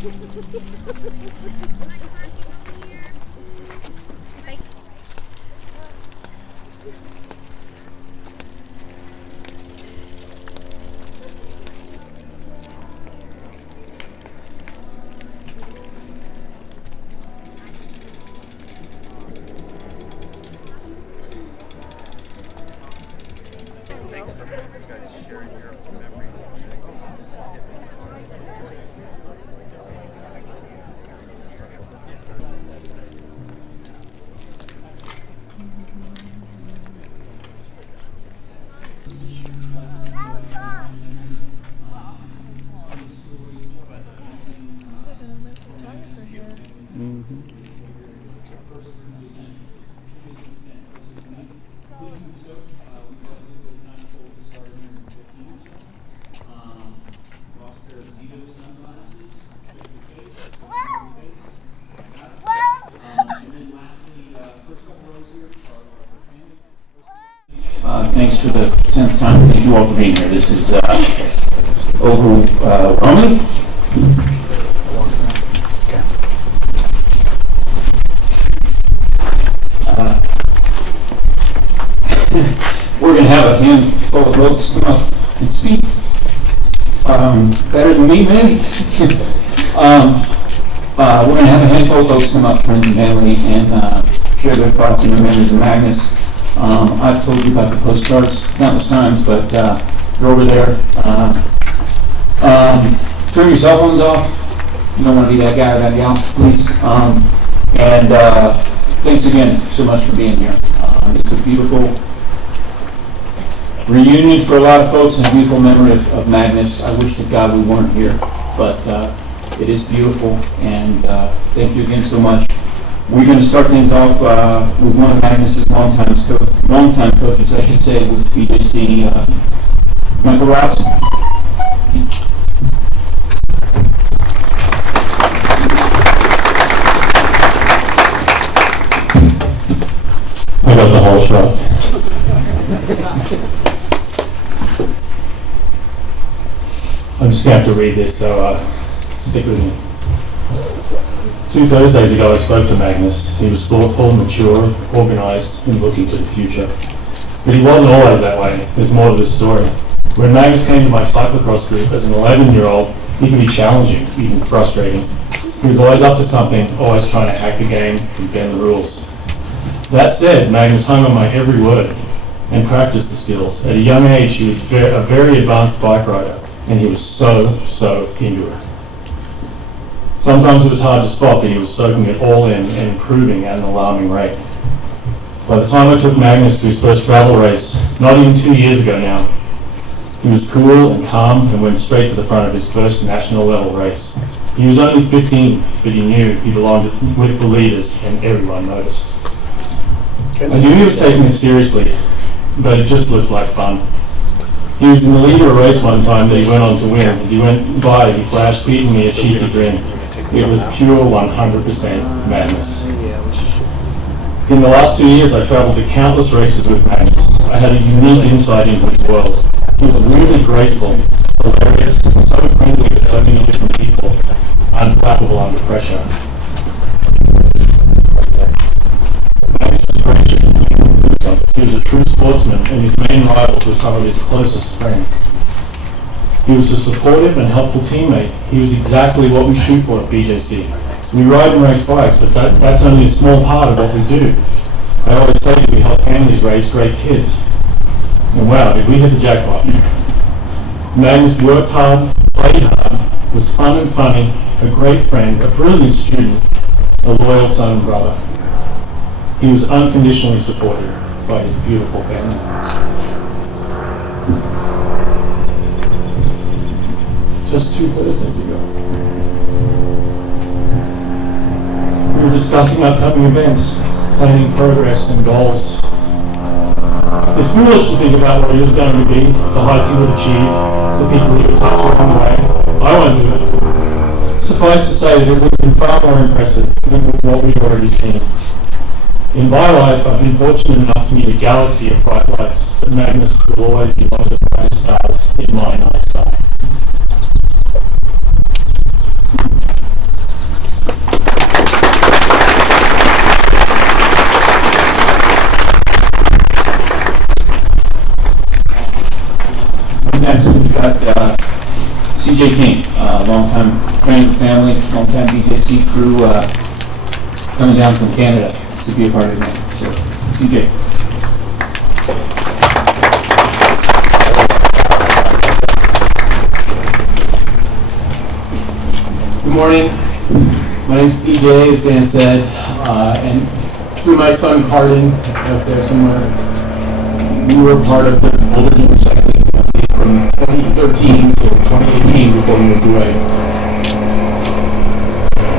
Thanks for both of you guys sharing your memories. There's another photographer here. Thanks for the 10th time. Thank you all for being here. This is overwhelming. We're going to have a handful of folks come up and speak. Better than me, maybe. We're going to have a handful of folks come up, friends and family, and share their thoughts and their memories of Magnus. I've told you about the postcards countless times, but they're over there. Turn your cell phones off. You don't want to be that guy or that gal, please. And thanks again so much for being here. It's a beautiful reunion for a lot of folks and a beautiful memory of Magnus. I wish to God we weren't here, but it is beautiful, and thank you again so much. We're going to start things off with one of Magnus's longtime coaches, I should say, with BJC, Michael Robson. I got the whole shot. I'm just going to have to read this, so stick with me. 2 Thursdays ago I spoke to Magnus. He was thoughtful, mature, organised, and looking to the future. But he wasn't always that way. There's more to this story. When Magnus came to my cyclocross group as an 11-year-old, he could be challenging, even frustrating. He was always up to something, always trying to hack the game and bend the rules. That said, Magnus hung on my every word and practiced the skills. At a young age, he was a very advanced bike rider, and he was so into it. Sometimes it was hard to spot that he was soaking it all in and improving at an alarming rate. By the time I took Magnus to his first travel race, not even 2 years ago now, he was cool and calm and went straight to the front of his first national level race. He was only 15, but he knew he belonged with the leaders, and everyone noticed. I knew he was taking it seriously, but it just looked like fun. He was in the lead of a race one time that he went on to win. As he went by, he flashed Pete and me a cheeky grin. It was pure 100% Magnus. In the last 2 years, I traveled to countless races with Magnus. I had a unique insight into his world. He was really graceful, hilarious, and so friendly with so many different people, unflappable under pressure. Magnus was gracious and he was a true sportsman, and his main rivals were some of his closest friends. He was a supportive and helpful teammate. He was exactly what we shoot for at BJC. We ride and race bikes, but that's only a small part of what we do. I always say that we help families raise great kids. And wow, did we hit the jackpot. Magnus worked hard, played hard, was fun and funny, a great friend, a brilliant student, a loyal son and brother. He was unconditionally supported by his beautiful family. Just 2 Thursdays ago, we were discussing upcoming events, planning progress and goals. It's foolish to think about what he was going to be, the heights he would achieve, the people he would touch along the way. I won't do it. Suffice to say that it would have been far more impressive than what we'd already seen. In my life, I've been fortunate enough to meet a galaxy of bright lights, but Magnus will always be one of the brightest stars in my night sky. CJ King, longtime friend of the family, longtime BJC crew, coming down from Canada to be a part of the game. So, CJ. Good morning. My name is CJ, as Dan said, and through my son Carden, that's out there somewhere, we were part of the older junior cycling family from 2013 to 2018 before we moved away.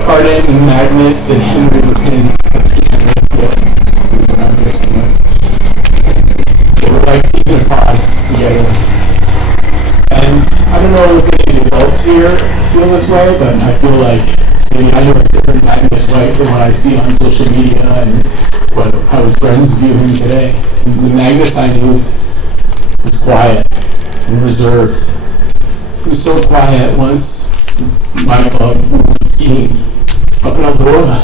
Carden and Magnus and Henry were pins. He was around here somewhere. They were like peas in a pod together. And I don't know if any of the adults here feel this way, but I feel like maybe I know a different Magnus way from what I see on social media and how his friends view him today. And the Magnus I knew was quiet and reserved. He was so quiet once my we went skiing up in Eldora.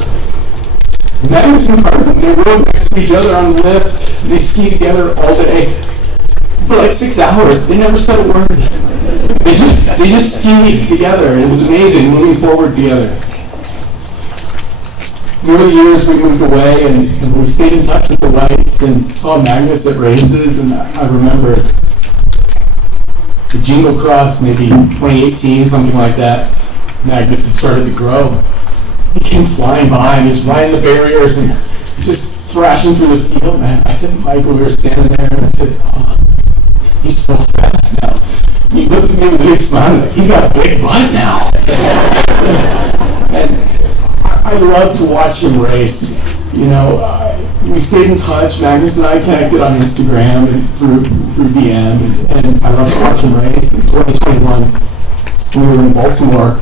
Magnus and Carden, they rode next to each other on the lift. They skied together all day. For like 6 hours, they never said a word. They just skied together. It was amazing moving forward together. Over the years, we moved away and we stayed in touch with the Whites and saw Magnus at races. And I remember the Jingle Cross, maybe 2018, something like that. Magnus had started to grow. He came flying by and he was riding the barriers and just thrashing through the field. Man, I said, Michael, we were standing there, and I said, oh, he's so fast now. He looked at me with a big smile. He's like, he's got a big butt now. And I love to watch him race. You know, we stayed in touch. Magnus and I connected on Instagram and through DM, and I love to watch him race. In 2021, we were in Baltimore.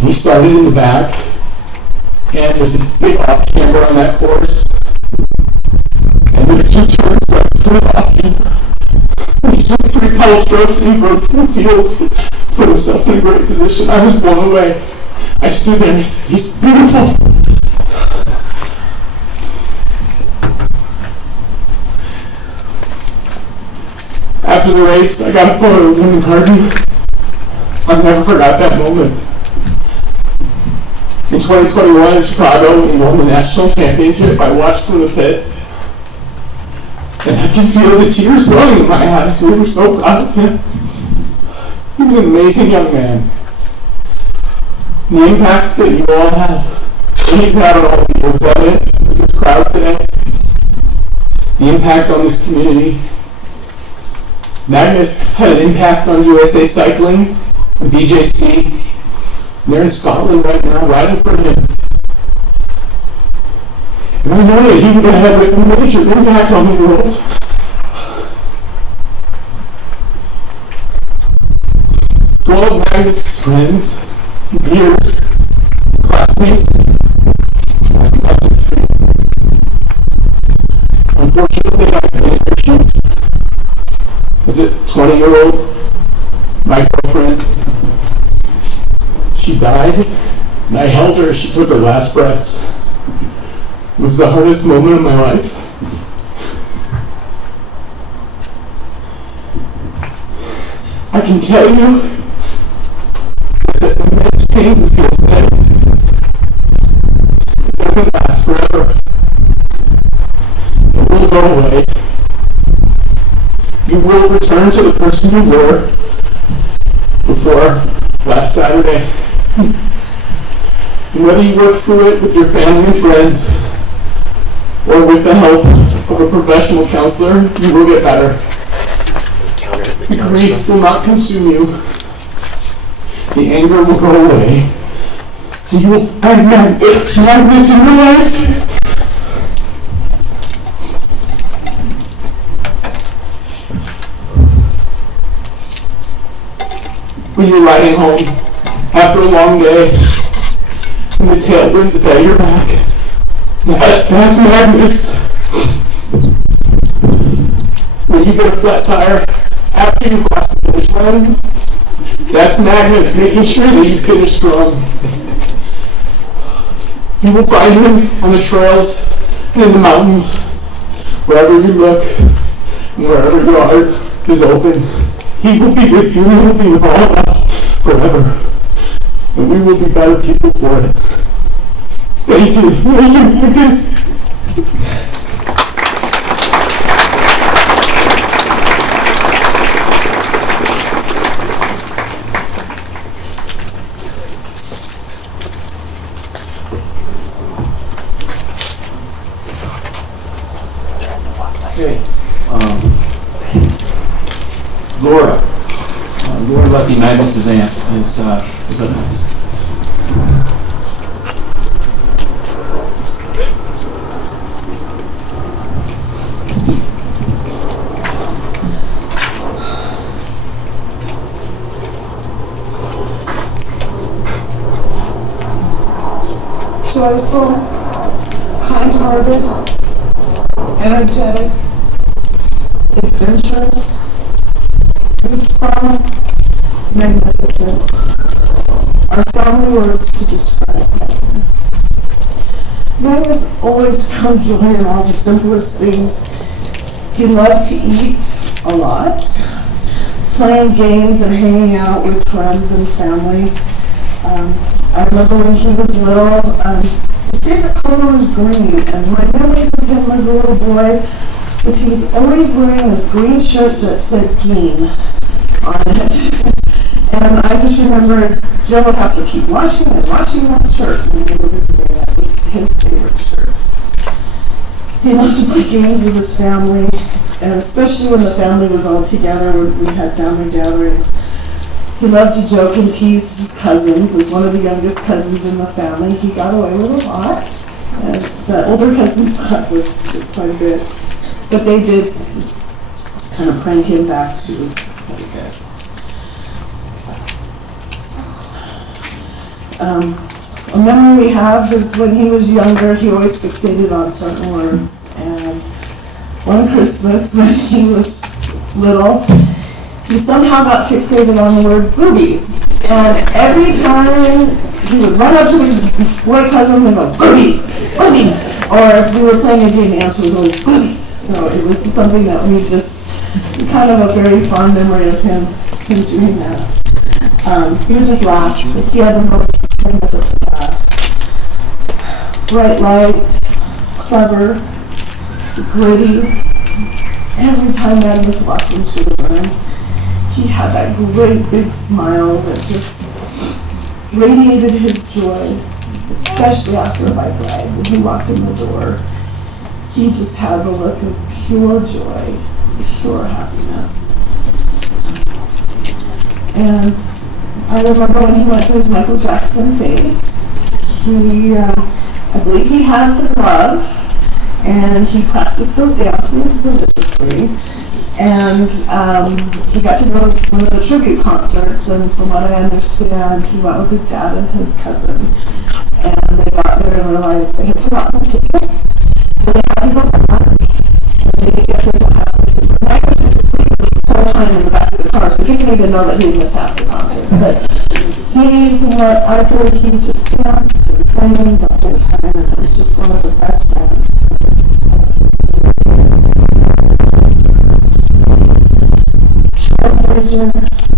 He started in the back, and there's a big off-camber on that course. And there were 2 turns right before the off-camber. He took 3 pedal strokes and he broke through the field, put himself in a great position. I was blown away. I stood there and he said, he's beautiful. After the race, I got a photo of him and Carden. I never forgot that moment. In 2021 in Chicago, he won the national championship. I watched from the pit. And I can feel the tears welling in my eyes. We were so proud of him. He was an amazing young man. The impact that you all have, and he's had on all people, is evident with this crowd today. The impact on this community. Magnus had an impact on USA Cycling, the BJC. They're in Scotland right now, riding for him. And I know that he would have had a major impact on the world. To all of Magnus' friends, peers, classmates, unfortunately, I can't hear shoes. As a 20-year-old, my girlfriend, she died, and I held her as she took her last breaths. It was the hardest moment of my life. I can tell you that the immense pain you feel today, it doesn't last forever. It will go away. You will return to the person you were before last Saturday. And whether you work through it with your family and friends, or with the help of a professional counselor, you will get better. The grief will not consume you. The anger will go away. And you will find Magnus in your life. When you're riding home after a long day, and the tailwind is at your back, that's Magnus. When you get a flat tire after you cross the finish line, that's Magnus making sure that you finish strong. You will find him on the trails and in the mountains, wherever you look, and wherever your heart is open. He will be with you, and He will be with all of us forever. And we will be better people for it. Thank you, Magnus. Okay. Laura. Laura Lucky, Magnus' aunt, is up next. Joyful, kind-hearted, energetic, adventurous, strong, magnificent. Our family words to describe Magnus. Magnus always found joy in all the simplest things. He loved to eat a lot, playing games and hanging out with friends and family. I remember when he was little, his favorite color was green, and my memories of him as a little boy was he was always wearing this green shirt that said "Geen" on it. And I just remember Joe would have to keep washing and washing that shirt when we were visiting. That was his favorite shirt. He loved to play games with his family, and especially when the family was all together, when we had family gatherings. He loved to joke and tease his cousins. As one of the youngest cousins in the family, he got away with a lot. And the older cousins got with quite a bit. But they did kind of prank him back to what he said. A memory we have is when he was younger, he always fixated on certain words. And one Christmas, when he was little, he somehow got fixated on the word boobies. And every time he would run up to his boy cousins and go, boobies, boobies. Or if we were playing a game, the answer was always boobies. So it was something that we just, kind of a very fond memory of him doing that. He would just laugh. He had the most magnificent laugh. Bright light, clever, gritty. Every time Magnus walked into the room, he had that great big smile that just radiated his joy, especially after a bike ride. When he walked in the door, he just had the look of pure joy, pure happiness. And I remember when he went to his Michael Jackson phase, I believe he had the glove, and he practiced those dances religiously. And he got to go to one of the tribute concerts, and from what I understand, he went with his dad and his cousin. And they got there and realized they had forgotten the tickets, so they had to go back, and they didn't get there until halfway through. Magnus was asleep the whole time in the back of the car, so he didn't even know that he had missed half the concert. But he just danced and sang the whole time, and it was just one of the best bands. Trailblazer,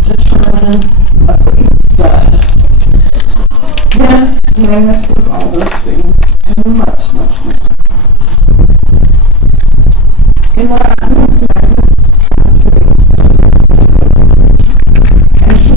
determined, a freaking stud. Yes, Magnus was all those things, and much, much more. In Latin, Magnus translates and he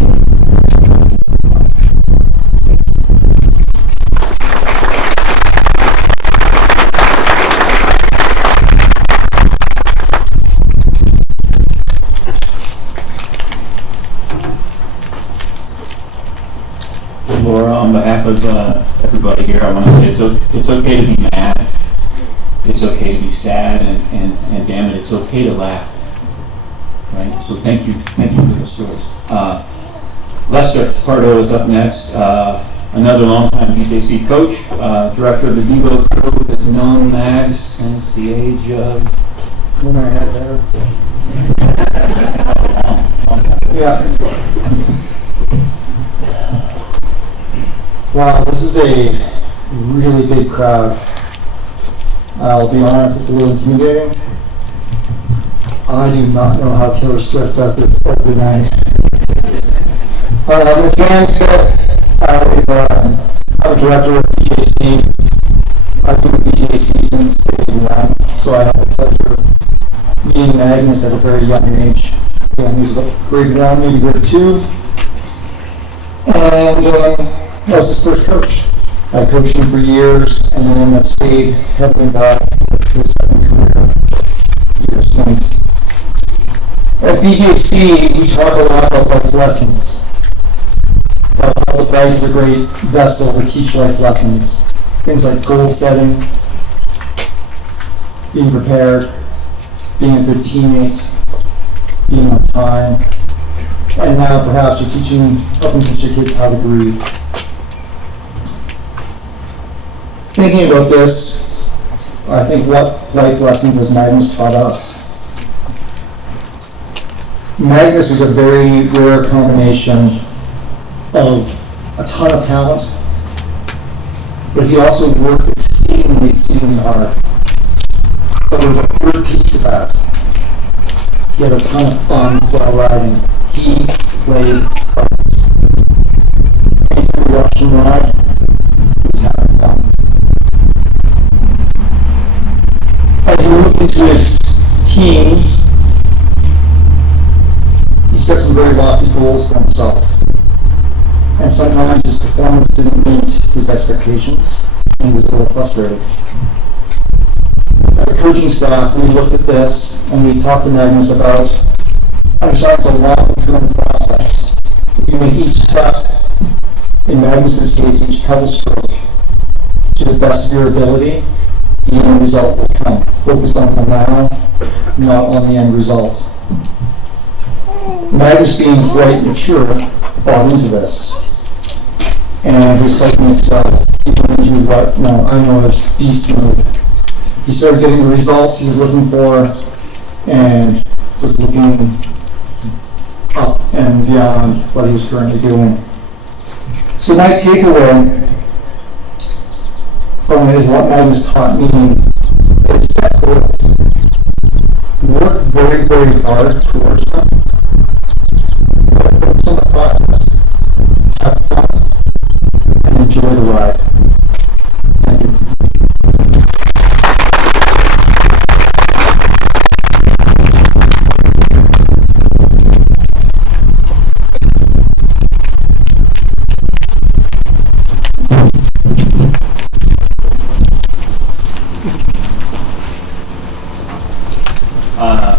Laura, on behalf of everybody here, I want to say it's okay to be mad. It's okay to be sad, and damn it, it's okay to laugh. Right? So thank you for the stories. Lester Pardo is up next. Another longtime BJC coach, director of the Devo crew, has known Mags since the age of. When I had there. That's a long time. Yeah. Wow, this is a really big crowd. I'll be honest, it's a little intimidating. I do not know how Taylor Swift does this every night. Ms. Van said, I'm a director of BJC. I've been with BJC since day one, so I had the pleasure of meeting Magnus at a very young age. He was about grade 1, maybe grade 2. And I was his first coach. I coached him for years, and then I've stayed heavily involved with his second career years since. At BJC, we talk a lot about life lessons. About how the bike is a great vessel to teach life lessons. Things like goal setting, being prepared, being a good teammate, being on time, and now perhaps you're helping teach your kids how to breathe. Thinking about this, I think what life lessons has Magnus taught us? Magnus was a very rare combination of a ton of talent, but he also worked exceedingly hard. But there's a third piece to that. He had a ton of fun while riding. He played bikes. Anytime we watched him ride, he was having fun. As he moved into his teens, he set some very lofty goals for himself. And sometimes his performance didn't meet his expectations, and he was a little frustrated. As a coaching staff, we looked at this, and we talked to Magnus about understanding it's a long-term process. You make each step, in Magnus's case, each pedal stroke, to the best of your ability, the end result will come. Focus on the now, not on the end result. Magnus, being quite mature, bought into this. And his cycling itself, he went into what I know as beast mode. He started getting the results he was looking for and was looking up and beyond what he was currently doing. So my takeaway from it is what Magnus taught me is set goals. Work very, very hard towards them. Focus on the process. Have fun. And enjoy the ride. Thank you.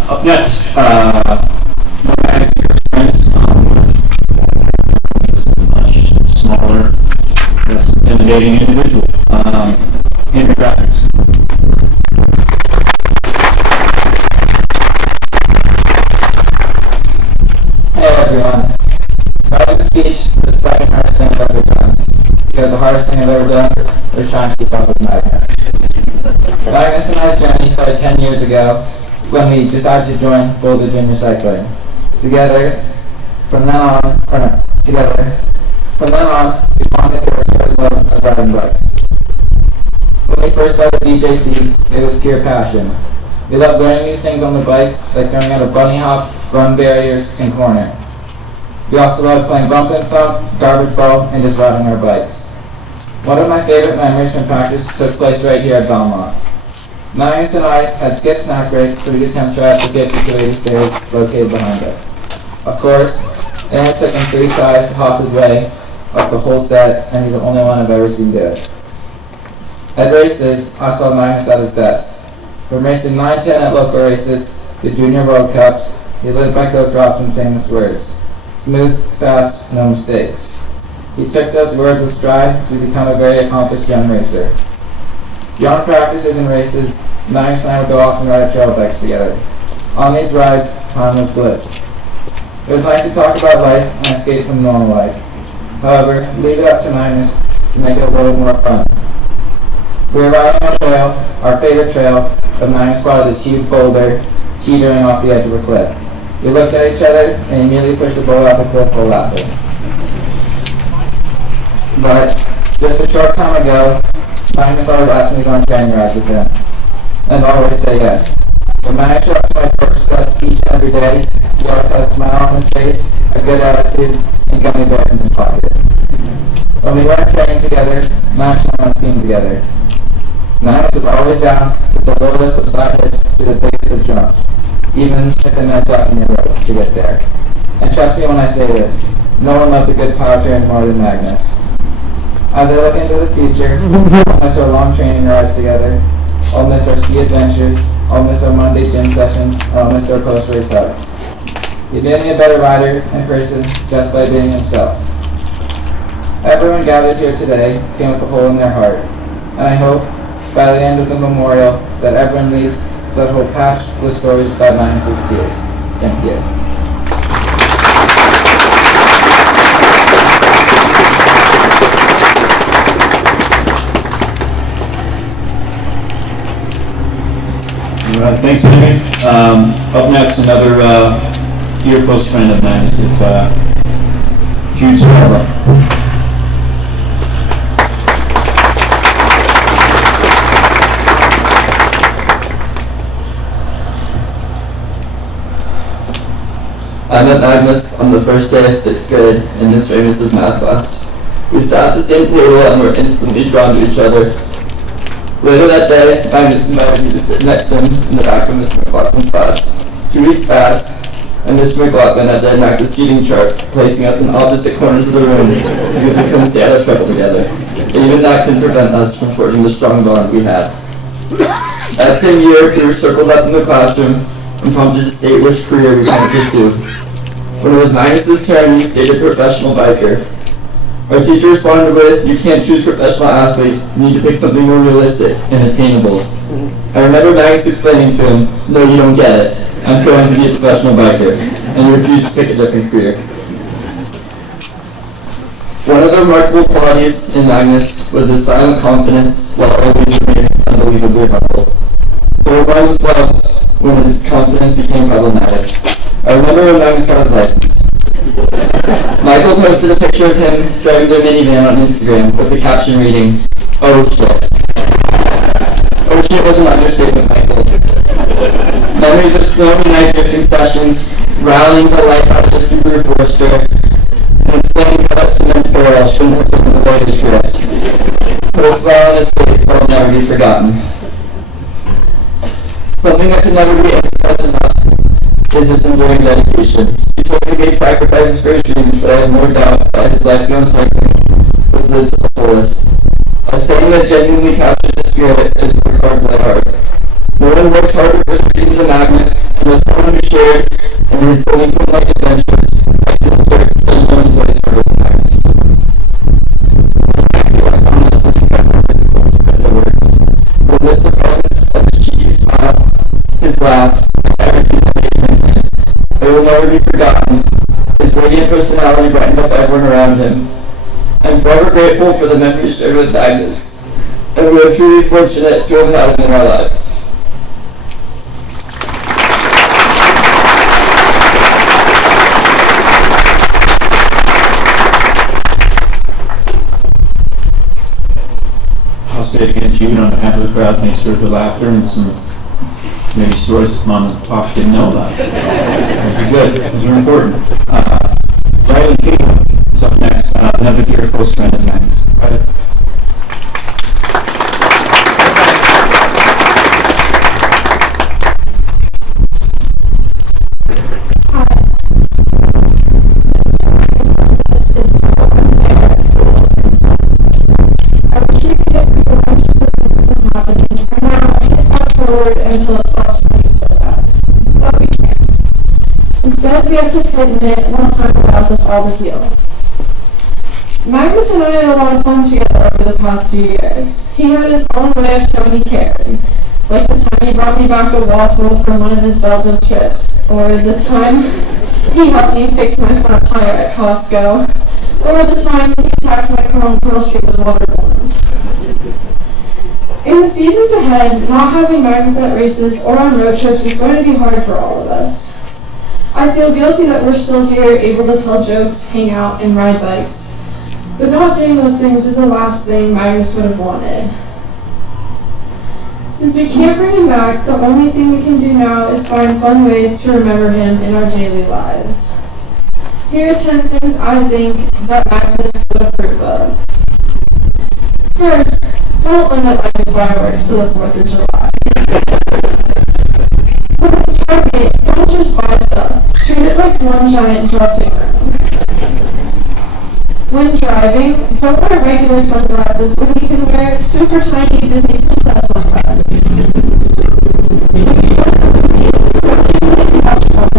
Up next, Magnus' friends. He was a much smaller, less intimidating individual. Henry Magnus. Hey everyone. Writing speech is the second hardest thing I've ever done. Because the hardest thing I've ever done was trying to keep up with Magnus. Magnus and I's journey started 10 years ago when we decided to join Boulder Junior Cycling. Together, from then on, we bonded through our shared love of riding bikes. When we first started BJC, it was pure passion. We loved learning new things on the bike, like learning how to bunny hop, run barriers, and corner. We also loved playing bump and thump, garbage ball, and just riding our bikes. One of my favorite memories from practice took place right here at Belmont. Magnus and I had skipped snack break so we could come try out the 50-80 stairs located behind us. Of course, it only took him 3 tries to hop his way up the whole set, and he's the only one I've ever seen do it. At races, I saw Magnus at his best. From racing 9-10 at local races to Junior World Cups, he lived by Coach Robson's famous words: smooth, fast, no mistakes. He took those words with stride to become a very accomplished young racer. Beyond practices and races, Magnus and I would go off and ride trail bikes together. On these rides, time was bliss. It was nice to talk about life and escape from normal life. However, leave it up to Magnus to make it a little more fun. We were riding our trail, our favorite trail, but Magnus spotted this huge boulder teetering off the edge of a cliff. We looked at each other and immediately pushed the boulder off the cliff while laughing. But just a short time ago, Magnus always asked me to go on training rides with him, and I always say yes. When Magnus showed up to my doorstep every day. He always had a smile on his face, a good attitude, and gummy bears in his pocket. When we weren't training together, Max and I team together. Magnus was always down with the lowest of side hits to the biggest of jumps, even if it meant dropping a rope to get there. And trust me when I say this, no one loved a good power train more than Magnus. As I look into the future, I'll miss our long training rides together, I'll miss our ski adventures, I'll miss our Monday gym sessions, and I'll miss our post-race hugs. He made me a better rider and person just by being himself. Everyone gathered here today came with a hole in their heart, and I hope by the end of the memorial that everyone leaves that whole patched with stories by Magnus's peers. Thank you. All right, thanks, Henry. Up next, another dear close friend of Magnus is Jude Scarborough. I met Magnus on the first day of 6th grade in Miss Ramus's math class. We sat at the same table and were instantly drawn to each other. Later that day, Magnus invited me to sit next to him in the back of Mr. McLaughlin's class. 2 weeks passed, and Mr. McLaughlin had to enact a seating chart, placing us in opposite corners of the room because we couldn't stay out of trouble together. And even that couldn't prevent us from forging the strong bond we had. That same year, we were circled up in the classroom and prompted to state which career we wanted to pursue. When it was Magnus's turn, he stated professional biker. Our teacher responded with, "You can't choose professional athlete, you need to pick something more realistic and attainable." I remember Magnus explaining to him, "No, you don't get it. I'm going to be a professional biker," and he refused to pick a different career. One of the remarkable qualities in Magnus was his silent confidence while always remaining unbelievably humble. But one was love when his confidence became problematic. I remember when Magnus got his license. Michael posted a picture of him driving their minivan on Instagram with the caption reading, "Oh shit." Oh shit was an understatement, Michael. Memories of snowy night drifting sessions, rallying the life out of the Subaru Forester, and explaining how that cement barrel shouldn't have been in the way of his drift. Put a smile on his face that will never be forgotten. Something that can never be emphasized enough is his enduring dedication. He certainly made sacrifices for his dreams, but I have no doubt that his life beyond cycling was lived to the fullest. A saying that genuinely captures his spirit is work hard, play hard. No one works harder for the dreams than Magnus, and as someone who shared in his delinquent-like adventures, I can assert that no one plays harder than Magnus. I found this incredibly difficult to put into words. Witness the presence of his cheeky smile, his laugh, and everything that made him him. It will never be forgotten. His radiant personality brightened up everyone around him. I'm forever grateful for the memories shared with Magnus, and we are truly fortunate to have had him in our lives. I'll say it again, Jude, on behalf of the crowd, thanks for the laughter and some maybe stories that Mom and Pop didn't know about. Those are good. Those are important. Riley Kate is up next. Another dear close friend of Magnus. Riley. Until it stops raining so bad. But we can't. Instead, we have to sit in it one time allows us all to heal. Magnus and I had a lot of fun together over the past few years. He had his own way of showing he cared. Like the time he brought me back a waffle from one of his Belgium trips, or the time he helped me fix my front tire at Costco, or the time he attacked my car on Pearl Street with water balloons. In the seasons ahead, not having Magnus at races or on road trips is going to be hard for all of us. I feel guilty that we're still here, able to tell jokes, hang out, and ride bikes. But not doing those things is the last thing Magnus would have wanted. Since we can't bring him back, the only thing we can do now is find fun ways to remember him in our daily lives. Here are 10 things I think that Magnus would approve of. First, don't limit lighting fireworks to the 4th of July. When it's Target, don't just buy stuff. Treat it like one giant dressing room. When driving, don't wear regular sunglasses when you can wear super tiny Disney princess sunglasses. When you go to the movies, don't just sit and watch one.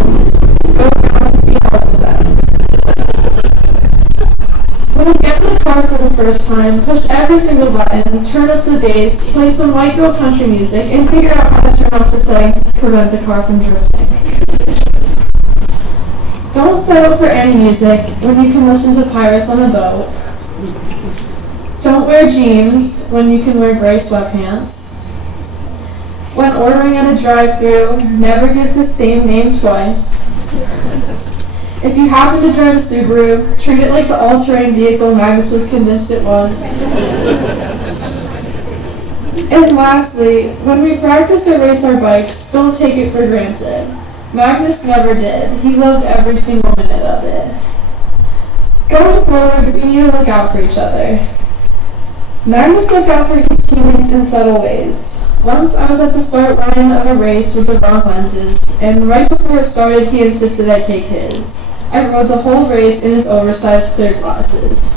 Go around and see all of them. When you get in the car for the first time, push every single button, turn up the bass, play some white girl country music, and figure out how to turn off the settings to prevent the car from drifting. Don't settle for any music when you can listen to Pirates on a Boat. Don't wear jeans when you can wear gray sweatpants. When ordering at a drive-thru, never give the same name twice. If you happen to drive a Subaru, treat it like the all-terrain vehicle Magnus was convinced it was. And lastly, when we practice to race our bikes, don't take it for granted. Magnus never did. He loved every single minute of it. Going forward, we need to look out for each other. Magnus looked out for his teammates in subtle ways. Once I was at the start line of a race with the wrong lenses, and right before it started, he insisted I take his. I rode the whole race in his oversized clear glasses.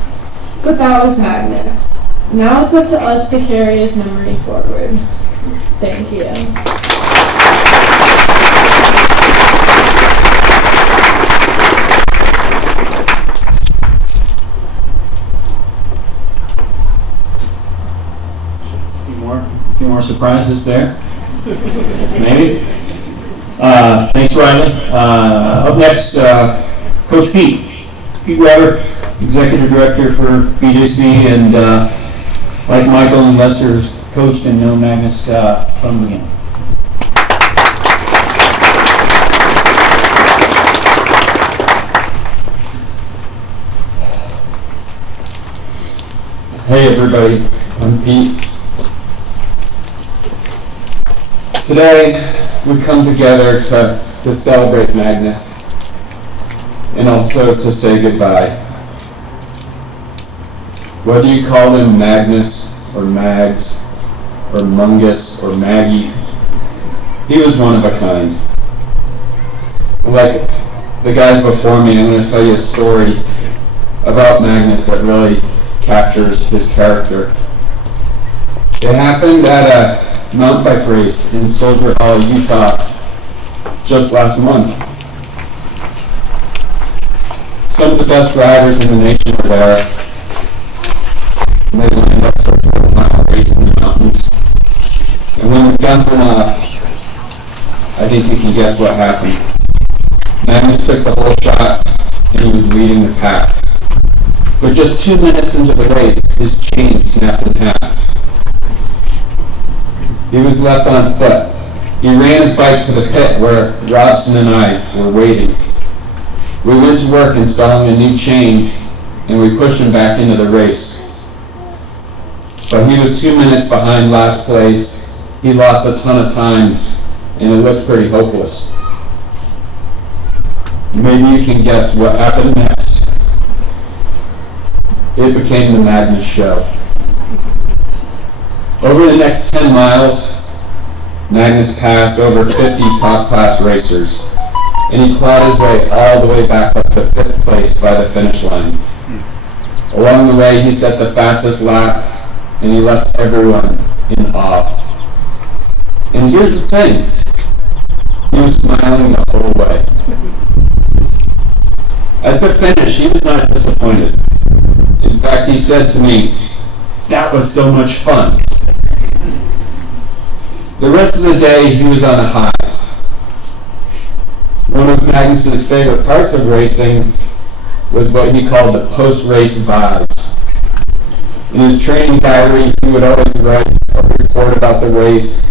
But that was Magnus. Now it's up to us to carry his memory forward. Thank you. A few more surprises there. Maybe. Thanks, Riley. Up next, Coach Pete Weber, Executive Director for BJC, and like Michael and Lester, has coached and known Magnus from the beginning. Hey everybody, I'm Pete. Today we come together to celebrate Magnus and also to say goodbye. Whether you call him Magnus or Mags or Mungus or Maggie, he was one of a kind. Like the guys before me, I'm going to tell you a story about Magnus that really captures his character. It happened at a mountain bike race in Soldier Hollow, Utah, just last month. Some of the best riders in the nation were there. They lined up for a 4-mile race in the mountains. And when the gun went off, I think you can guess what happened. Magnus took the whole shot, and he was leading the pack. But just 2 minutes into the race, his chain snapped in half. He was left on foot. He ran his bike to the pit where Robson and I were waiting. We went to work installing a new chain, and we pushed him back into the race. But he was 2 minutes behind last place. He lost a ton of time, and it looked pretty hopeless. Maybe you can guess what happened next. It became the Magnus show. Over the next 10 miles, Magnus passed over 50 top-class racers, and he clawed his way all the way back up to 5th place by the finish line. Along the way, he set the fastest lap, and he left everyone in awe. And here's the thing, he was smiling the whole way. At the finish, he was not disappointed. In fact, he said to me, "That was so much fun." The rest of the day, he was on a high. One of Magnus's favorite parts of racing was what he called the post-race vibes. In his training diary, he would always write a report about the race,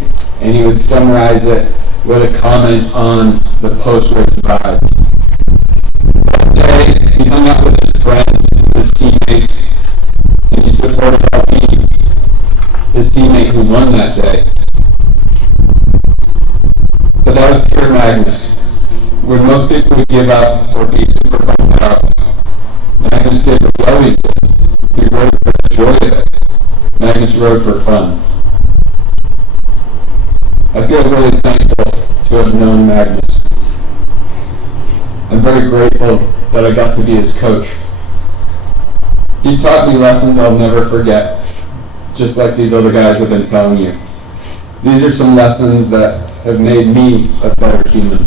and he would summarize it with a comment on the post-race vibes. That day, he hung out with his friends, his teammates, and he supported me, his teammate who won that day. Magnus. When most people would give up or be super bummed out, Magnus did what he always did. He rode for the joy of it. Magnus rode for fun. I feel really thankful to have known Magnus. I'm very grateful that I got to be his coach. He taught me lessons I'll never forget, just like these other guys have been telling you. These are some lessons that have made me a better human.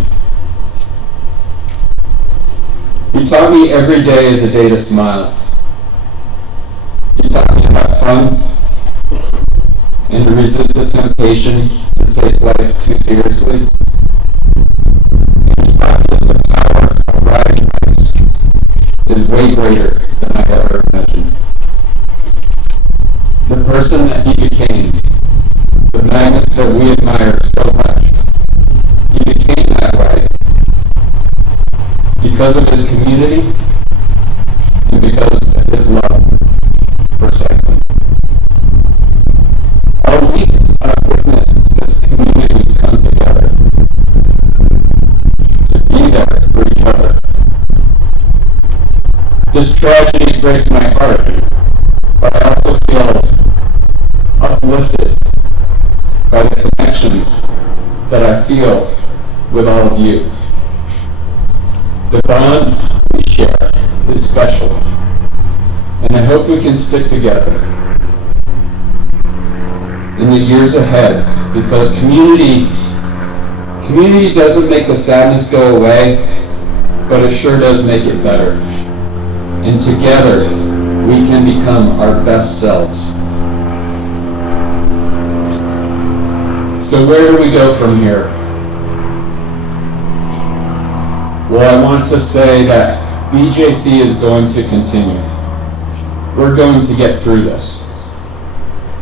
He taught me every day is a day to smile. He taught me to have fun and to resist the temptation to take life too seriously. He taught me that the power of riding bikes is way greater than I ever imagined. The person that he became, the Magnus that we admire so much, he became that way because of his community and because of his love for cycling. All week I've witnessed this community come together to be there for each other. This tragedy breaks my heart, but I also feel uplifted by the connection that I feel with all of you. The bond we share is special, and I hope we can stick together in the years ahead, because community doesn't make the sadness go away, but it sure does make it better. And together we can become our best selves. So where do we go from here? Well, I want to say that BJC is going to continue. We're going to get through this.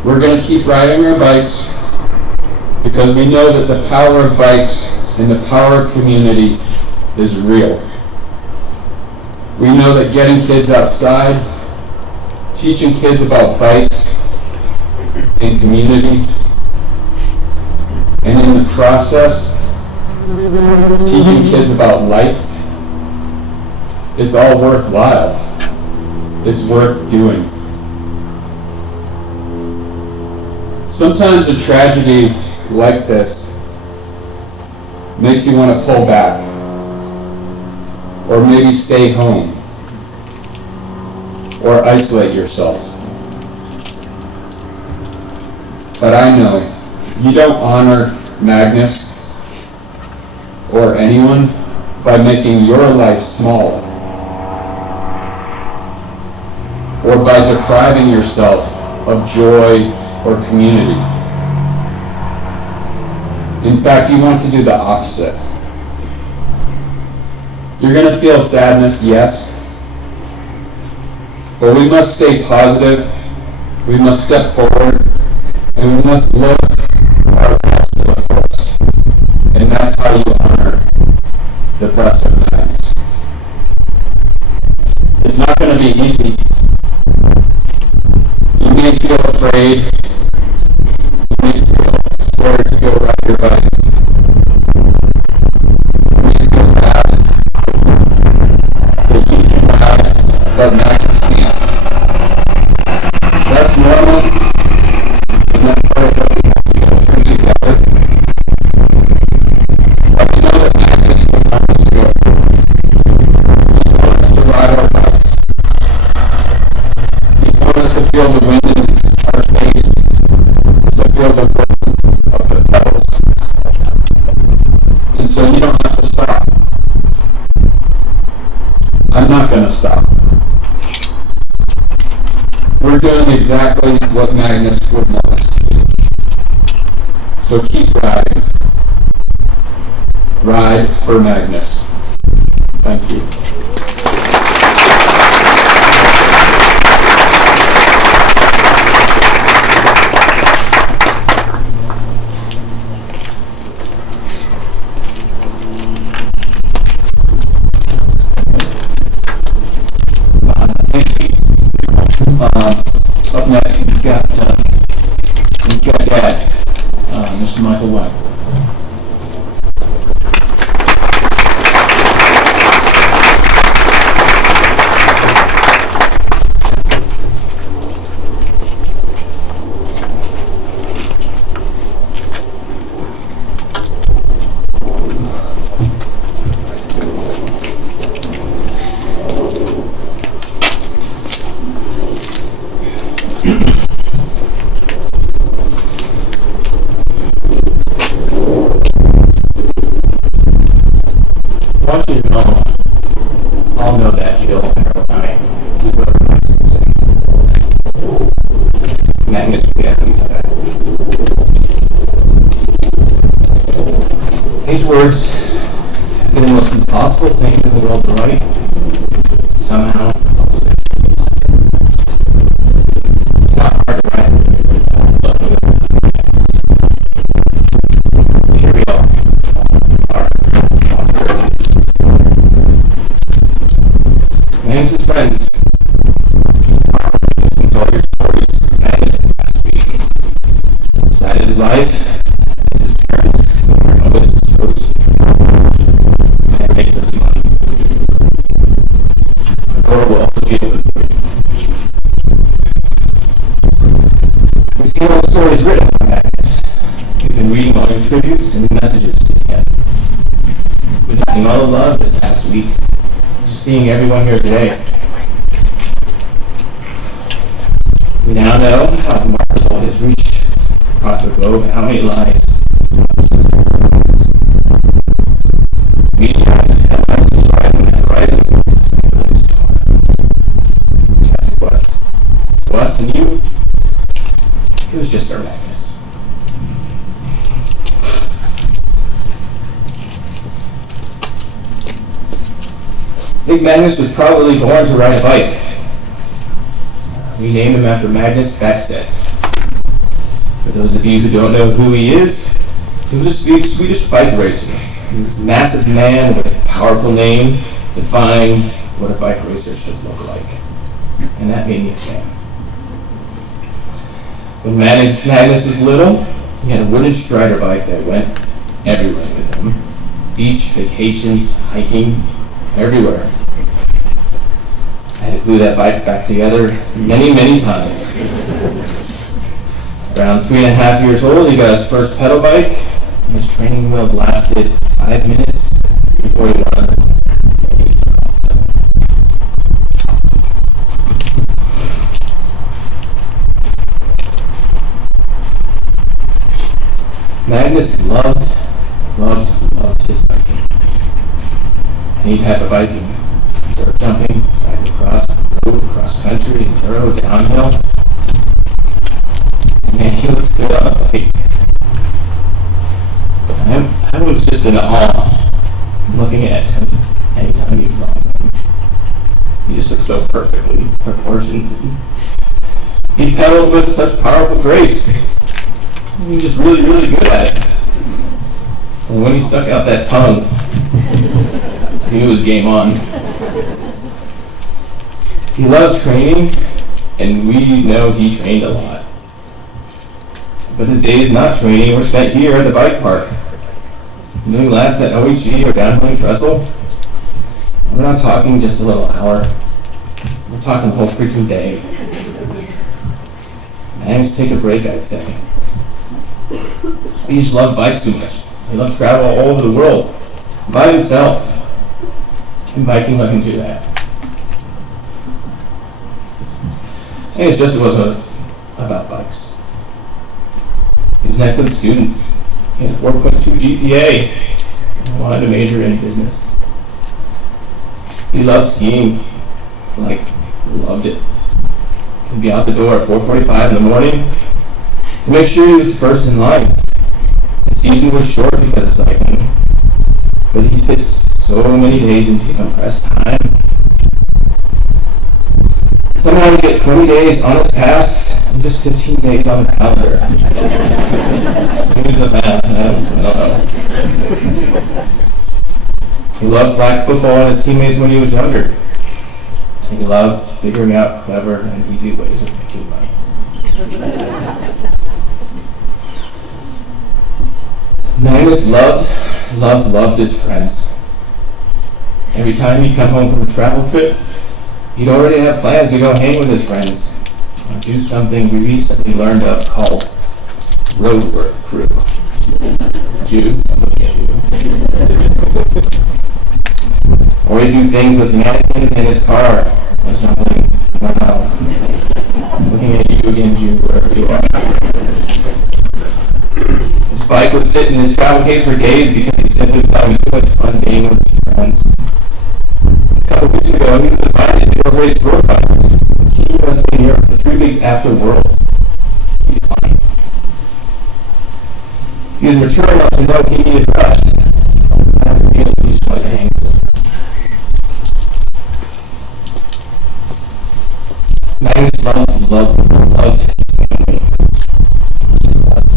We're going to keep riding our bikes because we know that the power of bikes and the power of community is real. We know that getting kids outside, teaching kids about bikes and community, and in the process, teaching kids about life, it's all worthwhile. It's worth doing. Sometimes a tragedy like this makes you want to pull back, or maybe stay home, or isolate yourself. But I know you don't honor Magnus or anyone by making your life smaller, or by depriving yourself of joy or community. In fact, you want to do the opposite. You're going to feel sadness, yes, but we must stay positive, we must step forward, and we must live our lives to the fullest. And that's how you honor the best of Magnus. It's not going to be easy. You may feel afraid. You may feel scared to go ride your bike. You may feel bad that you can ride, but Magnus can't. That's normal, and that's part of what we have to go through together. But we know that Magnus will want us to go through. He wants us to ride our bikes. He wants us to feel the wind in our face, to feel the rhythm of the pedals. And so you don't have to stop. I'm not going to stop. We're doing exactly what Magnus would want us to do. So keep riding. Ride for Magnus. Thank you. Up next, we've got Dad, Mr. Michael White. want you to know, all know that Jill, Harold, and I, we wrote Magnus, we have to be that. His words have been the most impossible thing in the world to write. Somehow, it's also been easy. It's not hard to write. Here we are. Magnus' friends. Listening to all your stories. Magnus last week. Decided his life. His parents. Always his coach. And makes us money. The door will always be open for you. We've seen all the stories written by Magnus. We've been reading all your tributes and messages to him. Witnessing all the love this past week. Just seeing everyone here today. We now know how remarkable his reach across the globe and how many lives. Media headlines describing the horizon. Yes, it was. To us and you, it was just our Magnus. Big Magnus was probably born to ride a bike. We named him after Magnus Backstedt. For those of you who don't know who he was a Swedish bike racer. He was a massive man with a powerful name, defying what a bike racer should look like. And that made me a fan. When Magnus was little, he had a wooden Strider bike that went everywhere with him. Beach, vacations, hiking, everywhere. I had to glue that bike back together many, many times. Around 3.5 years old, he got his first pedal bike, and his training wheels lasted 5 minutes before he learned them. Magnus loved his biking. Any type of biking. Dirt jumping, cycling road, cross country, enduro, downhill. Man, he looked good on a bike. I was just in awe looking at him anytime he was on him. He just looked so perfectly proportioned. He pedaled with such powerful grace. He was just really, really good at it. And when he stuck out that tongue, he knew it was game on. He loved training, and we know he trained a lot. But his days not training were spent here at the bike park, doing laps at OHG or downhilling trestle. We're not talking just a little hour. We're talking the whole freaking day. Magnus, take a break, I'd say. He just loved bikes too much. He loved travel all over the world, by himself. And biking let him do that. And it just wasn't about bikes. He was an excellent student. He had a 4.2 GPA and wanted to major in business. He loved skiing, loved it. He'd be out the door at 4:45 in the morning to make sure he was first in line. The season was short because of cycling, but he fits so many days into compressed time. Somehow he get 20 days on his pass and just 15 days on the calendar. Maybe the math, I don't know. He loved flag football and his teammates when he was younger. He loved figuring out clever and easy ways of making money. Magnus loved his friends. Every time he'd come home from a travel trip, he'd already have plans to go hang with his friends or do something we recently learned of called road work crew. Jude, I'm looking at you. Or he'd do things with mannequins in his car or something. I don't know. I'm looking at you again, Jude, wherever you are. His bike would sit in his travel case for days because he said he was having too much fun being with his friends. A couple weeks ago, he was invited to go race road bikes in Team USA Europe for 3 weeks after Worlds. He declined. He was mature enough to know he needed rest. He just wanted to hang with his friends. Magnus loved his family. Just us,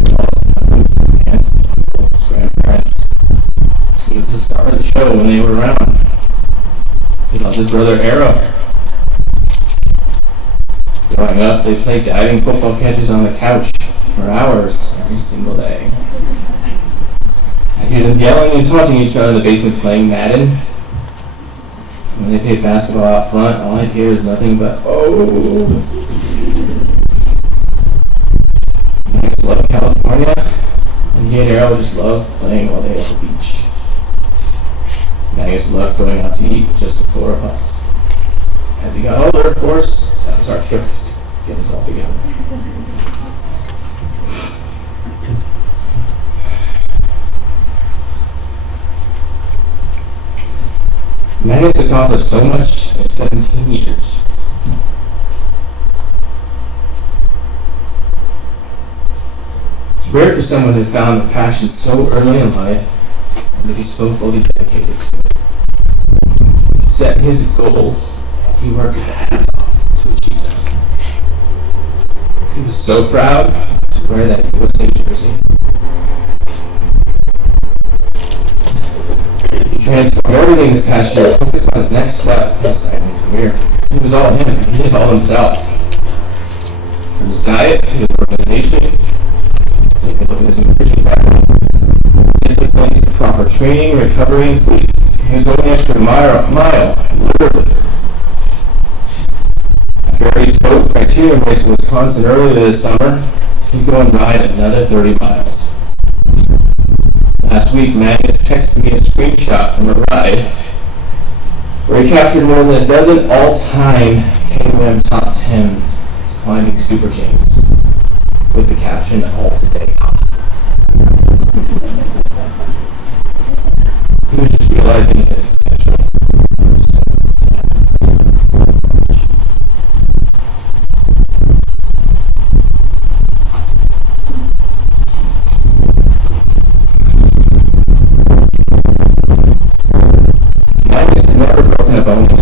cousins, aunts, uncles, grandparents. He was the star of the show when they were around. He loved his brother Arrow. Growing up, they played diving football catches on the couch for hours every single day. I hear them yelling and taunting each other in the basement playing Madden. When they play basketball out front, all I hear is nothing but, oh. Magnus loved California, and he and Arrow just loved playing all day at the beach. Magnus loved going out to eat, just the four of us. As he got older, of course, that was our trip to get us all together. Magnus accomplished so much in 17 years. It's rare for someone who found a passion so early in life and to be so fully dedicated to it. He set his goals and he worked his ass off to achieve them. He was so proud to wear that USA jersey. He transformed everything this past year to focus on his next step in his cycling career. It was all him. He did it all himself. From his diet to his organization, take a look at his nutrition record, discipline to proper training, recovery, and sleep. He was going the extra mile, literally. After every total criterium race in Wisconsin earlier this summer, he'd go and ride another 30 miles. Last week, Magnus texted me a screenshot from a ride where he captured more than a dozen all-time KOM top 10s climbing super chains with the caption, "All today hot." He was just realizing his potential. Magnus has never broken a bone yet.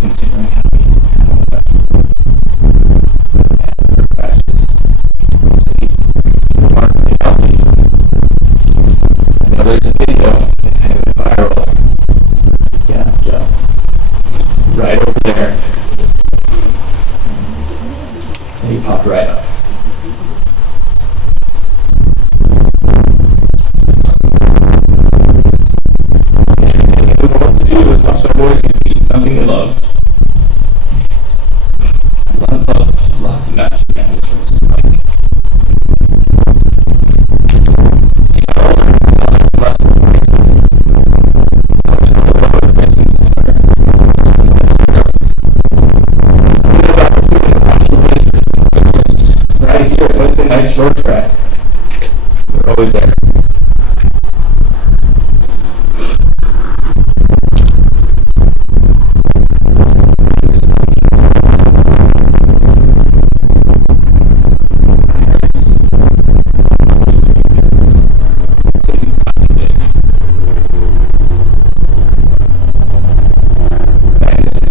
Considering how he handled that. Remarkably healthy. I know there's a video that kind of went viral. Yeah, Joe. Right over there. And he popped right up. Everything we want to do is watch our boys compete, something they love. Love matching Magnus versus Mike. Right here, Wednesday night short track. We're always there.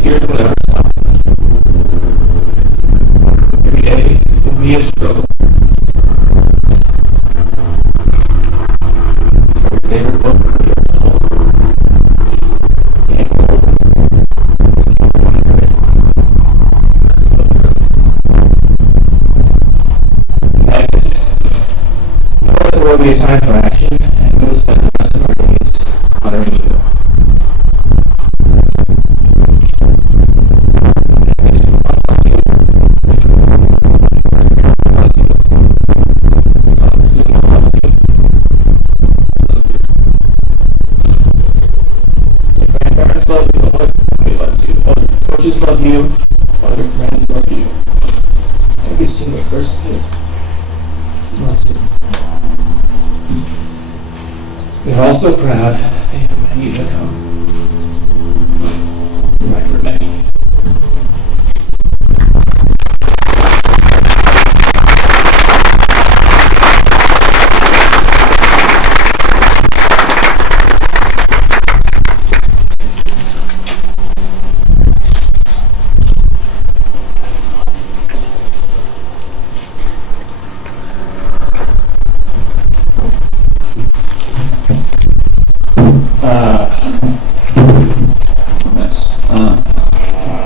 Here's what never stop. Every day will be a struggle. Our favorite book, we are all can't go over. Magnus, know that there will be a time for action, and we'll spend the rest of our days honoring you. Parents love you, all your family loves you, all your coaches love you, all your friends love you. Every single person here loves you. They're also proud they have many to come. Right for many.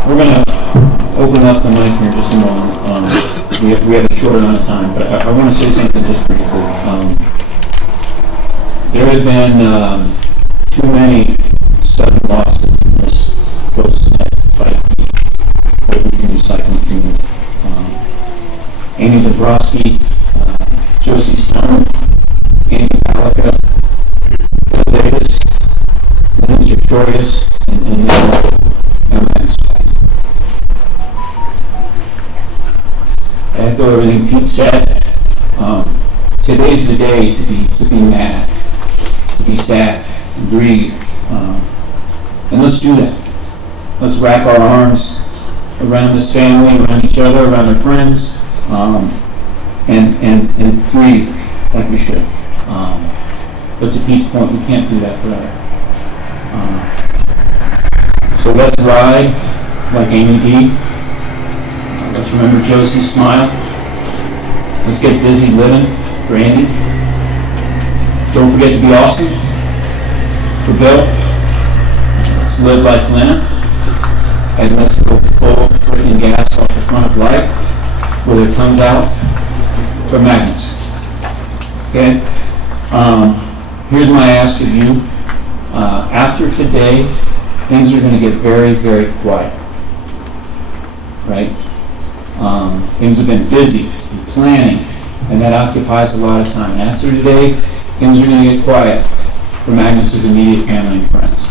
We're going to open up the mic here in just a moment. We have a short amount of time, but I want to say something just briefly. There have been too many sudden losses in this post-net fight the recycling community. Amy Dabrowski, Josie Stone, Andy Alaka, Bill Davis, Lynn Victorious, and Magnus. I echo everything Pete said. Today's the day to be mad, to be sad, to grieve, and let's do that. Let's wrap our arms around this family, around each other, around our friends, and grieve like we should. But to Pete's point, we can't do that forever. So let's ride like Amy D. Let's remember Josie's smile. Let's get busy living for Andy. Don't forget to be awesome for Bill. Let's live like Lena. And let's go full freaking gas off the front of life with our tongues out for Magnus. Okay? Here's my ask of you. After today, things are going to get very, very quiet. Right? Things have been busy, and planning, and that occupies a lot of time. After today, things are going to get quiet for Magnus's immediate family and friends.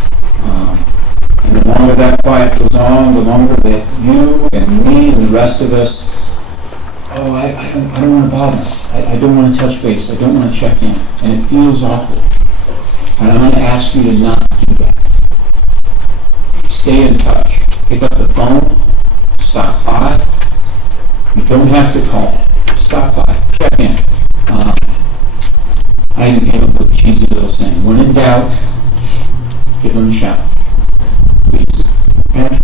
And the longer that quiet goes on, the longer that you and me and the rest of us, I don't want to bother. I don't want to touch base. I don't want to check in. And it feels awkward. And I'm going to ask you to not do that. Stay in touch. Pick up the phone. Stop by. You don't have to call. Stop by. Check in. I even came up with a cheesy little saying. When in doubt, give them a shout. Please. Okay?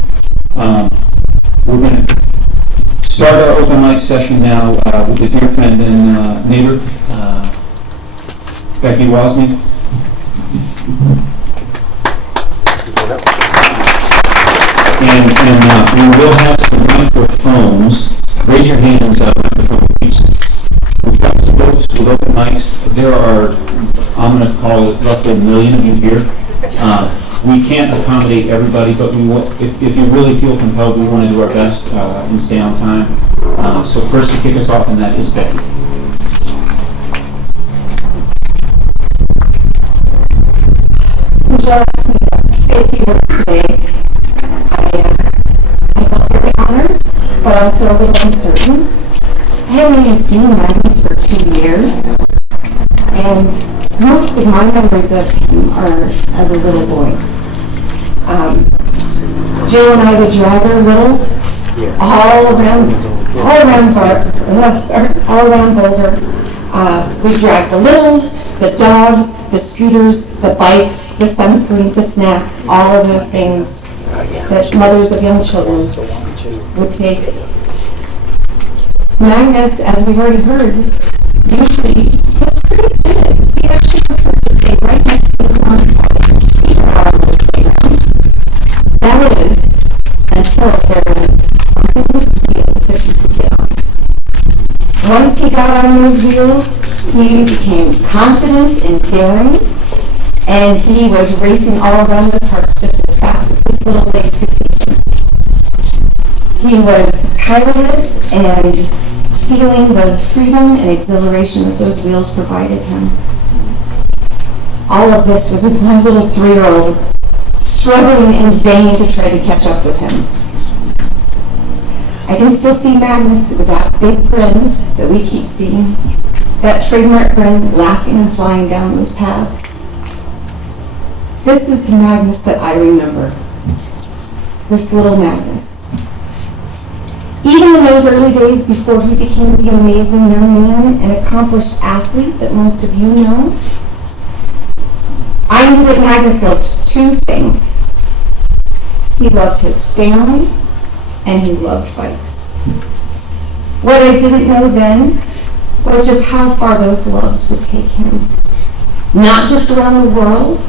We're going to start our open mic session now with a dear friend and neighbor, Becky Wozni. And we will have some microphones. Raise your hands up. Microphone, please. We've got some folks with open mics. There are, I'm going to call it roughly 1 million of you here. We can't accommodate everybody, but we will, if you really feel compelled, we want to do our best and stay on time. So first to kick us off in that is Becky. Michelle asked me to say a few words today. I felt very honored, but also a little uncertain. I haven't even seen Magnus for 2 years, and most of my memories of him are as a little boy. Jill and I would drag our littles all around Boulder. We'd drag the littles, the dogs, the scooters, the bikes, the sunscreen, the snack, all of those things that mothers of young children would take. Magnus, as we've already heard, usually was pretty timid. He actually preferred to stay right next to his mom's side, even out on those playgrounds. That is, until there was something with wheels that he could get on. Once he got on those wheels, he became confident and daring, and he was racing all around those parks just as fast as his little legs could take him. He was tireless and feeling the freedom and exhilaration that those wheels provided him. All of this was with my little 3-year-old struggling in vain to try to catch up with him. I can still see Magnus with that big grin that we keep seeing, that trademark grin laughing and flying down those paths. This is the Magnus that I remember. This little Magnus. Even in those early days before he became the amazing young man and accomplished athlete that most of you know, I knew that Magnus loved two things. He loved his family and he loved bikes. What I didn't know then was just how far those loves would take him. Not just around the world,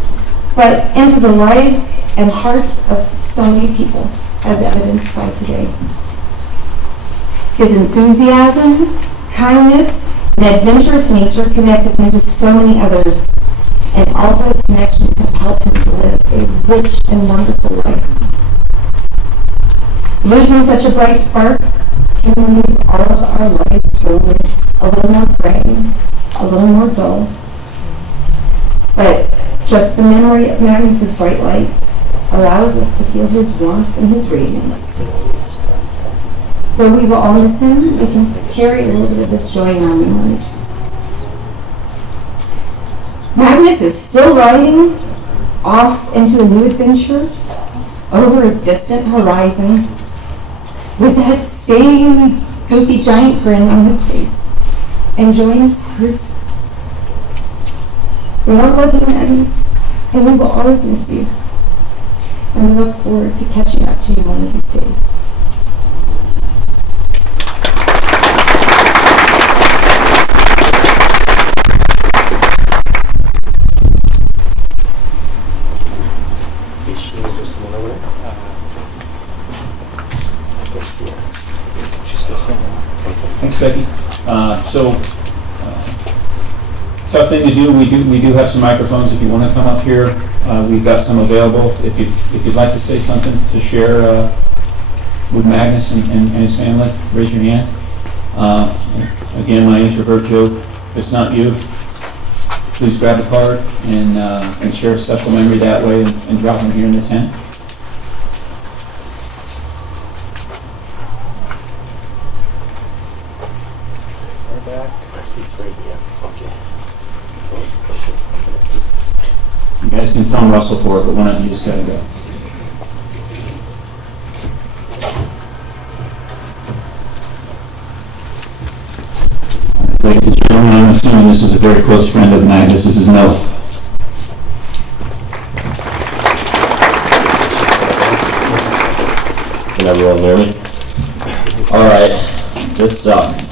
but into the lives and hearts of so many people, as evidenced by today. His enthusiasm, kindness, and adventurous nature connected him to so many others, and all those connections have helped him to live a rich and wonderful life. Losing such a bright spark can leave all of our lives going a little more gray, a little more dull. But just the memory of Magnus's bright light allows us to feel his warmth and his radiance. Though we will all miss him, we can carry a little bit of this joy in our memories. Magnus is still riding off into a new adventure over a distant horizon with that same goofy giant grin on his face, enjoying his heart. We all love you, Magnus, and we will always miss you. And we look forward to catching up to you one of these days. Thanks, Becky. Tough thing to do. We do have some microphones. If you want to come up here, we've got some available. If you'd like to say something to share with Magnus and his family, raise your hand. Again, my introvert joke. If it's not you, please grab a card and share a special memory that way and drop them here in the tent. I see three, yeah, okay. You guys can phone Russell for it, but one of you just gotta go. Ladies and gentlemen, I'm assuming this is a very close friend of Magnus. This is Noah. Can everyone hear me? Alright, this sucks.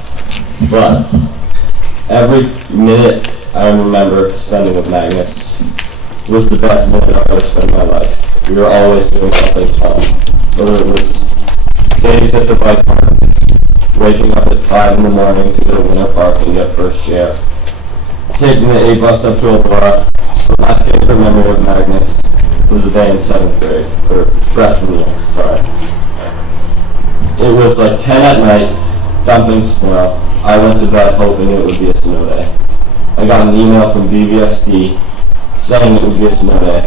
But every minute I remember spending with Magnus was the best minute I've ever spent in my life. We were always doing something fun. Whether it was days at the bike park, waking up at 5 in the morning to go to Winter Park and get first chair, taking the A bus up to Eldora. But my favorite memory of Magnus was the day in 7th grade, or freshman year, sorry. It was like 10 at night, dumping snow. I went to bed hoping it would be a snow day. I got an email from BVSD saying it would be a snow day.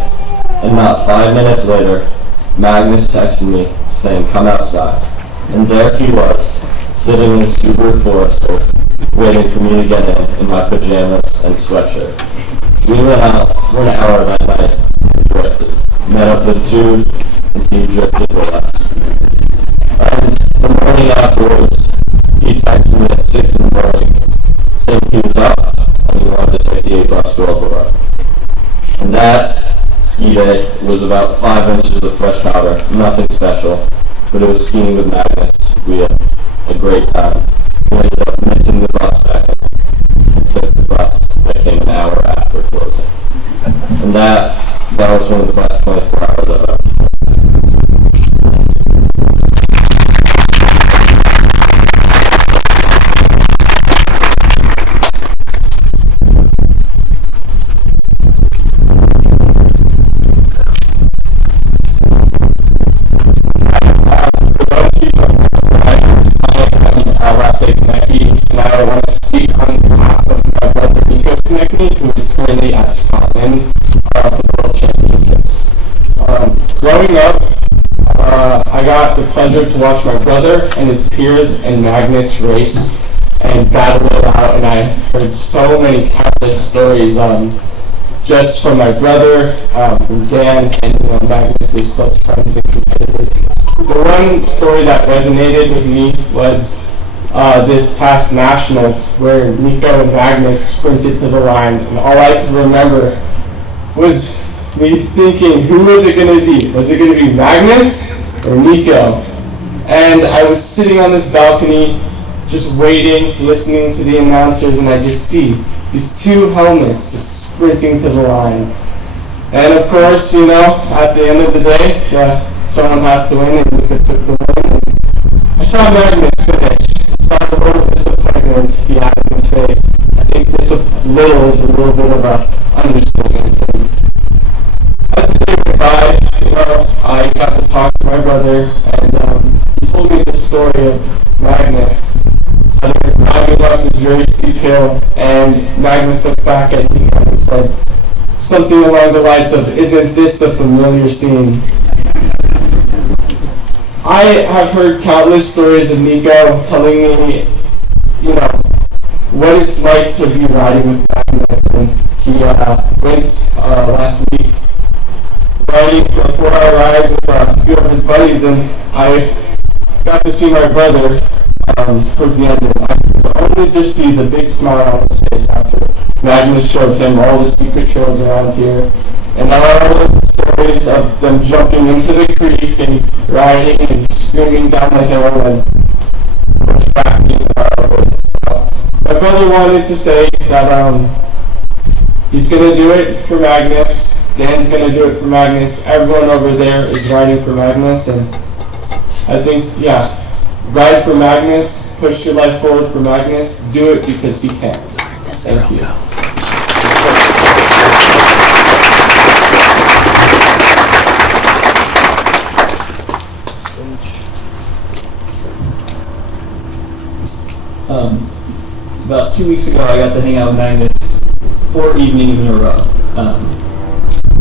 And not 5 minutes later, Magnus texted me saying, "Come outside." And there he was, sitting in the Subaru Forester, waiting for me to get in my pajamas and sweatshirt. We went out for an hour that night and drifted. Met up with Jude, and he drifted with us. And the morning afterwards, he texted me at 6 in the morning, saying he was up and he wanted to take the 8 bus to Eldora. And that ski day was about 5 inches of fresh powder, nothing special, but it was skiing with Magnus. We had a great time. We ended up missing the bus back up and took the bus that came an hour after closing. And that was one of the best 24 hours I've ever spent. And I want to speak on behalf of my brother Nico Konechny, who is currently at Scotland for the World Championships. Growing up, I got the pleasure to watch my brother and his peers and Magnus race and battle it out, and I heard so many countless stories. just from my brother, from Dan, and Magnus's close friends and competitors. The one story that resonated with me was this past nationals where Nico and Magnus sprinted to the line, and all I could remember was me thinking, who was it going to be? Was it going to be Magnus or Nico? And I was sitting on this balcony, just waiting, listening to the announcers, and I just see these two helmets just sprinting to the line. And of course, at the end of the day, someone has to win, and Nico took the win. I saw Magnus finish. I saw a little disappointment he had in his face. I think this little is a little bit of a understatement. As the day went by, I got to talk to my brother, and he told me the story of Magnus. How they were climbing up this very steep hill, and Magnus looked back at me and said something along the lines of, "Isn't this a familiar scene?" I have heard countless stories of Nico telling me, what it's like to be riding with Magnus, and he went last week riding for a 4-hour ride with a few of his buddies, and I got to see my brother towards the end of it. I could only just see the big smile on his face after Magnus showed him all the secret trails around here, and all the stories of them jumping into the creek and riding and screaming down the hill and tracking so my brother wanted to say that he's going to do it for Magnus, Dan's going to do it for Magnus, everyone over there is riding for Magnus, and I think, ride for Magnus, push your life forward for Magnus, do it because he can. Thank you. About 2 weeks ago, I got to hang out with Magnus 4 evenings in a row.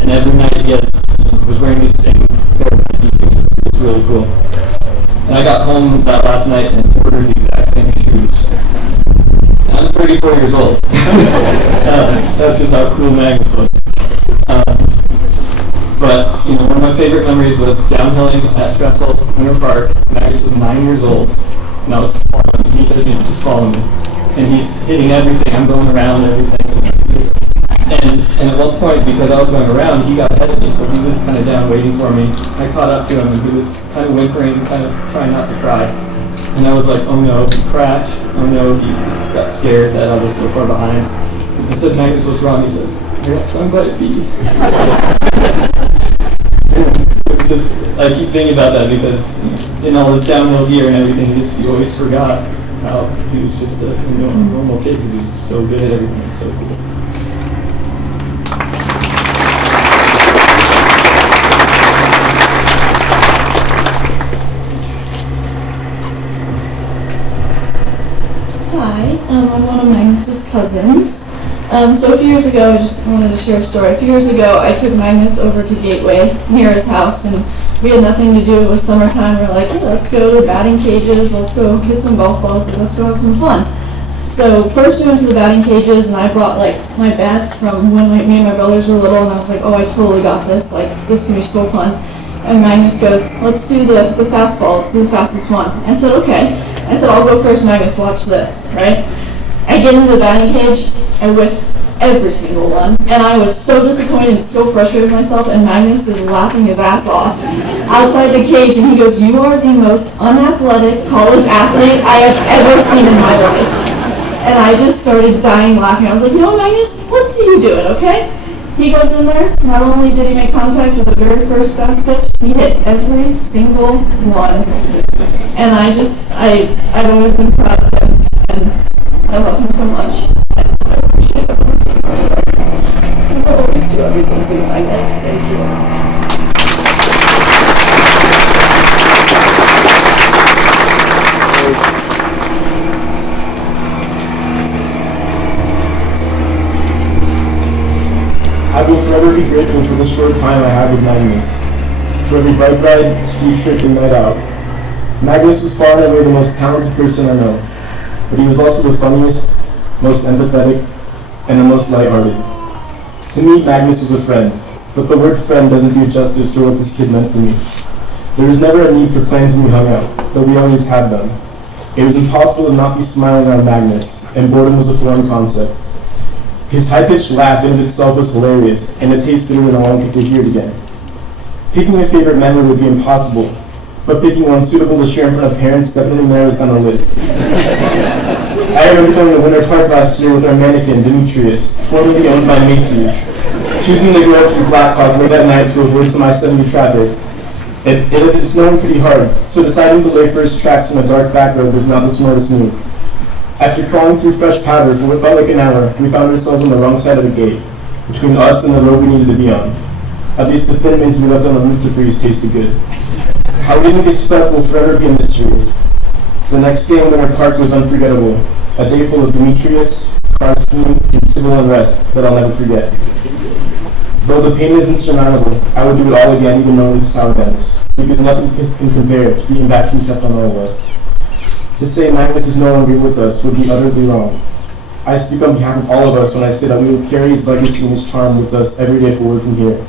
And every night he was wearing these same pair of Nike shoes. It was really cool. And I got home that last night and ordered the exact same shoes. And I'm 34 years old. That's just how cool Magnus was. But, one of my favorite memories was downhilling at Trestle Winter Park. Magnus was 9 years old. And I was following him. He says, just follow me. And he's hitting everything. I'm going around everything. And at one point, because I was going around, he got ahead of me, so he was kind of down waiting for me. I caught up to him, and he was kind of whimpering, kind of trying not to cry. And I was like, oh no, he crashed. Oh no, he got scared that I was so far behind. I said, Magnus, what's wrong? He said, I got stung by a bee. It was just, I keep thinking about that because in all his downhill gear and everything, he always forgot how he was just a normal kid because he was so good at everything. He was so cool. Hi, I'm one of Magnus's cousins. So a few years ago, I just wanted to share a story. A few years ago, I took Magnus over to Gateway near his house, and we had nothing to do. It was summertime. We're like, hey, let's go to the batting cages. Let's go get some golf balls, and let's go have some fun. So first we went to the batting cages, and I brought my bats from when me and my brothers were little, and I was like, oh, I totally got this. This is gonna be so fun. And Magnus goes, let's do the fastball. Let's do the fastest one. I said, okay. I said, I'll go first, Magnus, watch this, right? I get into the batting cage, I whip every single one, and I was so disappointed and so frustrated with myself, and Magnus is laughing his ass off outside the cage, and he goes, you are the most unathletic college athlete I have ever seen in my life. And I just started dying laughing. I was like, Magnus, let's see you do it, okay? He goes in there, not only did he make contact with the very first fast pitch, he hit every single one. And I've always been proud of him, and I love him so much. And I appreciate everything. I will always do everything for you, Magnus. Thank you. I will forever be grateful for the short time I had with Magnus, for every bike ride, ski trip, and night out. Magnus was far and away the most talented person I know, but he was also the funniest, most empathetic, and the most lighthearted. To me, Magnus was a friend, but the word friend doesn't do justice to what this kid meant to me. There was never a need for plans when we hung out, though we always had them. It was impossible to not be smiling around Magnus, and boredom was a foreign concept. His high-pitched laugh in of itself was hilarious, and it tasted bitter when I wanted to hear it again. Picking a favorite memory would be impossible, but picking one suitable to share in front of parents definitely narrows down the list. I remember going to Winter Park last year with our mannequin, Demetrius, formerly owned by Macy's, choosing to go up through Blackhawk late at night to avoid some I-70 traffic. It had been snowing pretty hard, so deciding to lay first tracks on a dark back road was not the smartest move. After crawling through fresh powder for what felt like an hour, we found ourselves on the wrong side of the gate, between us and the road we needed to be on. At least the thin mints we left on the roof to freeze tasted good. How we didn't get stuck will forever be a mystery. The next day in Winter Park was unforgettable. A day full of Demetrius, car stealing, and civil unrest that I'll never forget. Though the pain is insurmountable, I would do it all again even though this is how it ends. Because nothing can compare to the impact he's left on all of us. To say Magnus is no longer with us would be utterly wrong. I speak on behalf of all of us when I say that we will carry his legacy and his charm with us every day forward from here.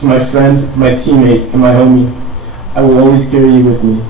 To my friend, my teammate, and my homie, I will always carry you with me.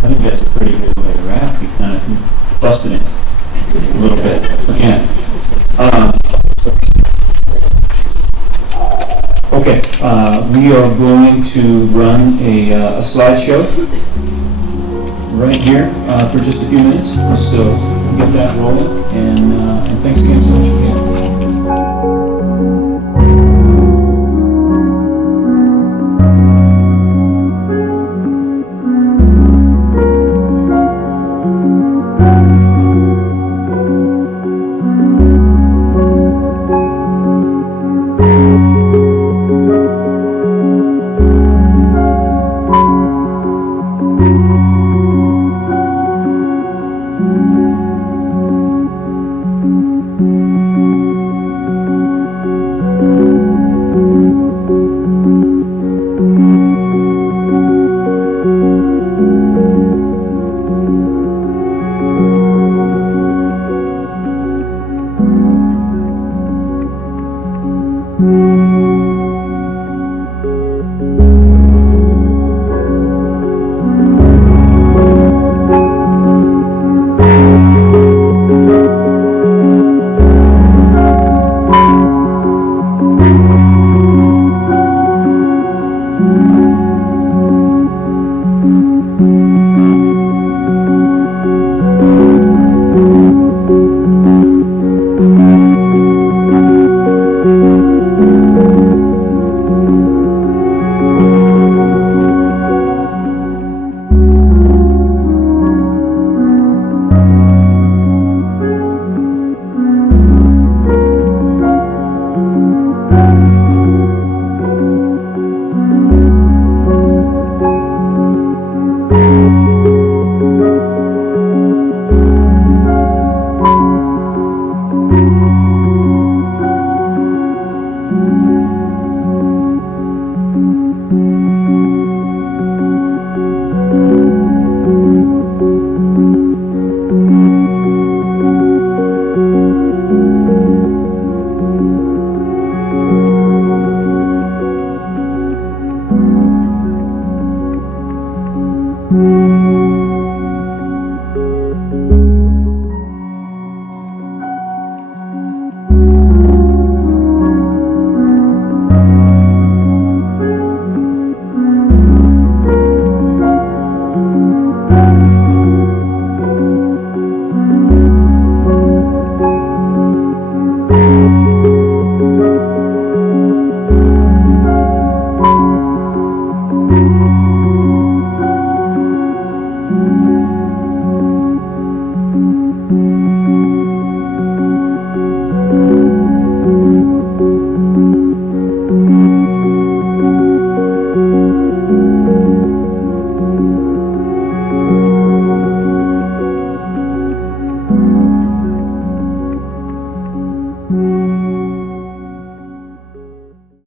I think that's a pretty good way to wrap. You kind of busted it a little bit again. Okay, we are going to run a slideshow right here for just a few minutes. So get that rolling, and thanks again so much again.